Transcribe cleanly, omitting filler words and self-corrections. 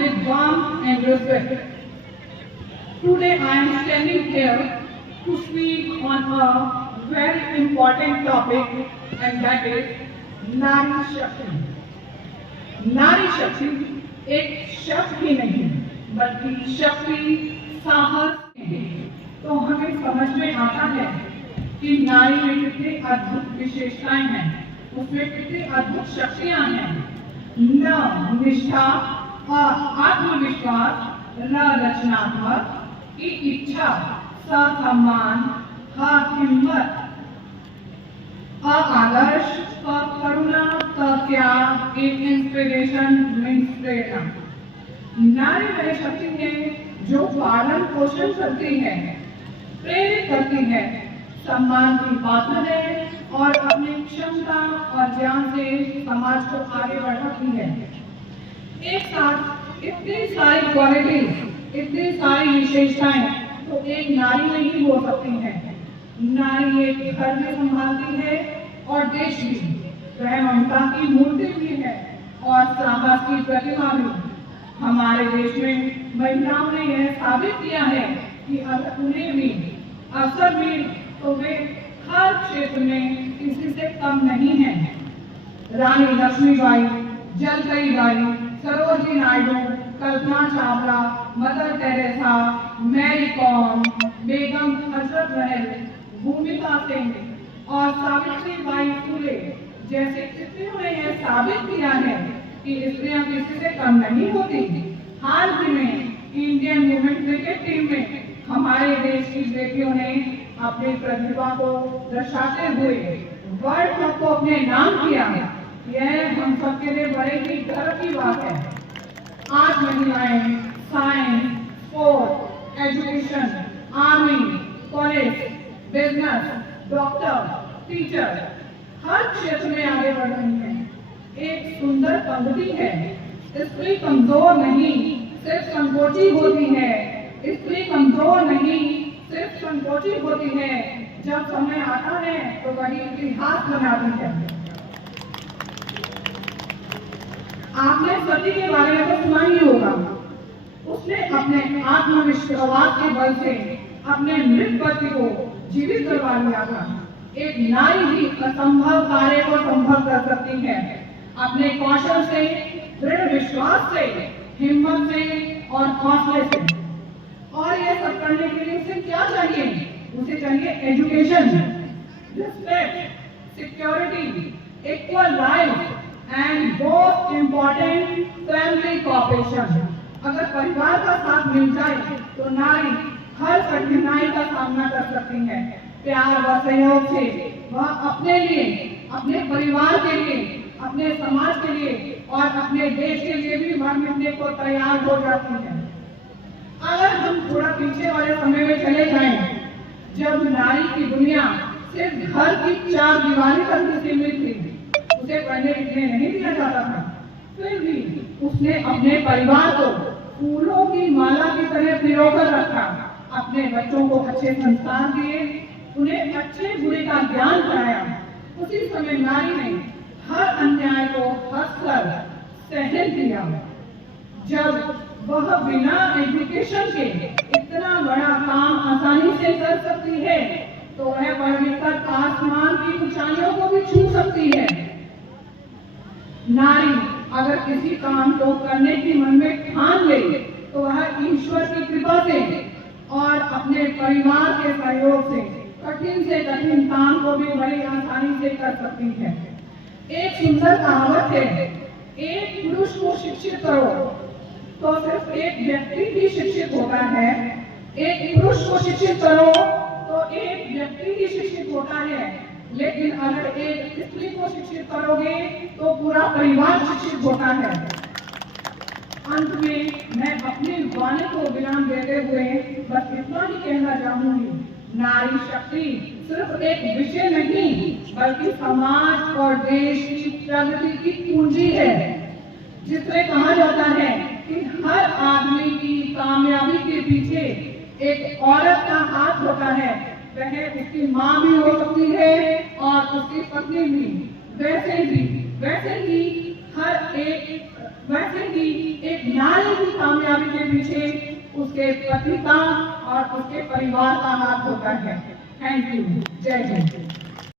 with warmth and respect. Today I am standing here to speak on a very important topic, and that is नारी शक्ति। नारी शक्ति एक शब्द ही नहीं बल्कि शक्ति, साहस है। तो हमें समझ में आता है कि नारी में कितनी अद्भुत विशेषताएं हैं, उसमें कितनी अद्भुत शक्तियां हैं। न निष्ठा और आत्मविश्वास, न रचनात्मक की इच्छा, सम्मान, हिम्मत, आदर्श, करुणा, त्याग, एक इंस्पिरेशन मीन्स प्रेरणा। नारी वह शक्ति है जो पालन पोषण करती है, प्रेरित करती है, सम्मान की पात्र है और अपनी क्षमता और ज्ञान से समाज को आगे बढ़ाती है। एक साथ इतनी सारी क्वालिटीज, इतनी सारी विशेषताएं तो एक नारी में ही हो सकती है। नारी एक घर में संभालती है और देश भी, वह ममता की मूर्ति भी है और साहस की प्रतिमा भी। हमारे देश में महिलाओं ने यह साबित किया है कि अगर उन्हें भी अवसर मिले तो वे हर क्षेत्र में किसी से कम नहीं है। रानी लक्ष्मीबाई, जलकई बाई, सरोजिनी नायडू, कल्पना चावला, मदर टेरेसा, मैरी कॉम, बेगम हजरत महल, भूमिका सिंह और सावित्रीबाई फुले जैसे स्त्रियों ने यह साबित किया है कि स्त्रियां किसी से कम नहीं होती। हाल ही में इंडियन वुमेन क्रिकेट टीम में हमारे देश की बेटियों ने अपनी प्रतिभा को दर्शाते हुए वर्ल्ड कप को अपने नाम किया। यह हम सबके लिए बड़े ही गर्व की बात है। आज महिलाएं science, sports, education, army, police, business, doctor, teacher हर क्षेत्र में आगे बढ़ रही हैं। एक सुंदर पंक्ति है, स्त्री कमजोर नहीं सिर्फ संकोची होती है। स्त्री कमजोर नहीं सिर्फ संकोची होती है, जब समय आता है तो वही इतिहास बनाती है। आपने सती के बारे में तो सुना ही होगा। उसने अपने आत्मविश्वास के बल से अपने मृत पति को जीवित करवा लिया था। एक नारी ही असंभव कार्य को संभव कर सकती है। अपने कौशल से, दृढ़ विश्वास से, हिम्मत से और हौसले से। और यह सब करने के लिए उसे क्या चाहिए? उसे चाहिए education, respect, security, equal right and most important family cooperation. अगर परिवार का साथ मिल जाए तो नारी हर कठिनाई का सामना कर सकती है। प्यार व सहयोग से वह अपने लिए, अपने परिवार के लिए, अपने समाज के लिए और अपने देश के लिए भी मर मिटने को तैयार हो जाती है। अगर हम थोड़ा पीछे वाले समय में चले जाएं, जब नारी की दुनिया सिर्फ घर की चार दीवारी तक ही सीमित थी, उसे पढ़ने लिखने नहीं दिया जाता था, फिर भी उसने अपने परिवार को फूलों की माला की तरह पिरोकर रखा। अपने बच्चों को अच्छे संस्कार दिए, उन्हें अच्छे बुरे का ज्ञान कराया। उसी समय नारी ने हर अन्याय को हंसकर सहन किया। जब वह बिना एजुकेशन के इतना बड़ा काम आसानी से कर सकती है, तो वह पढ़ लिखकर आसमान की ऊंचाइयों को भी छू सकती है। नारी अगर किसी काम को करने की मन में ठान ले तो वह ईश्वर की कृपा से और अपने परिवार के सहयोग से कठिन से कठिन काम को भी बड़ी आसानी से कर सकती है। एक सुंदर कहावत है, एक पुरुष को शिक्षित करो तो सिर्फ एक व्यक्ति ही शिक्षित होता है। एक पुरुष को शिक्षित करो तो एक व्यक्ति ही शिक्षित होता है, लेकिन अगर एक स्त्री को शिक्षित करोगे तो पूरा परिवार शिक्षित होता है। अंत में मैं अपनी वाणी को विराम देते हुए बस इतना ही कहना चाहूंगी, नारी शक्ति सिर्फ एक विषय नहीं बल्कि समाज और देश की प्रगति की पूंजी है। जिसमें कहा जाता है कि हर आदमी की कामयाबी के पीछे एक औरत का हाथ होता है, वह उसकी माँ भी हो सकती है और उसकी पत्नी भी। वैसे ही एक नारी की कामयाबी के पीछे उसके पति का और उसके परिवार का हाथ होता है। Thank you. जय हिंद।